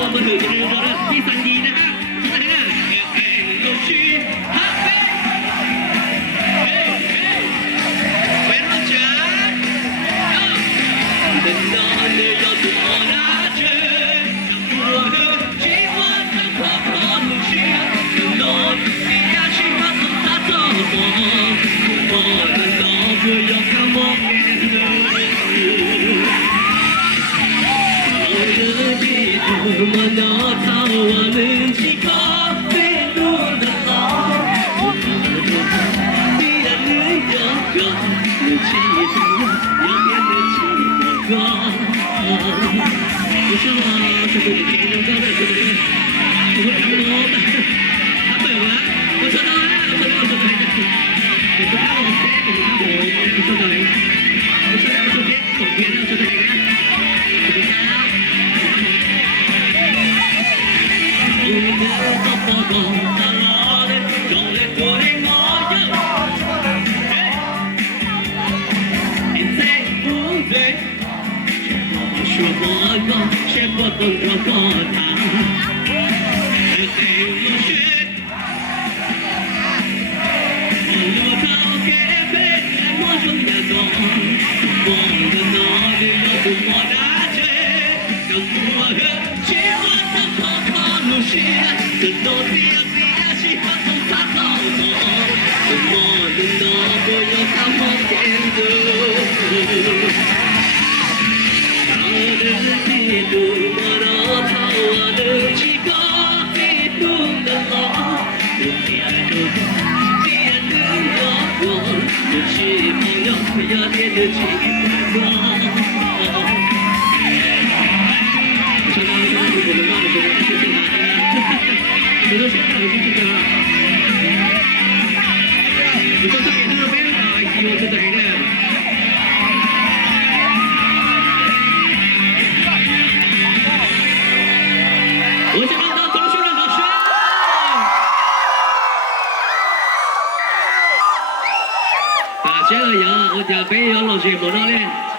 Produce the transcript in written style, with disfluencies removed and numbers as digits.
มาถึงในรถพี่สันดีนะฮะพี่สันดีนะลงชีฮักเฮ้เฮ้ไม่รู้จักแต่นอนเดียวตัวน่าเชื่อตัวเธอชีวิตต้องพบคนชีนอนที่อยากชีวิตต้องตัดต่อมองมองแต่นอนเพื่ออยากมองเห็นเธอ만나타와는 지갑에 놀라서 미안은 여가 눈치도 여기 눈치가 무서워 저들이 개념가를 그들이大家呀，我家北有老师不闹嘞。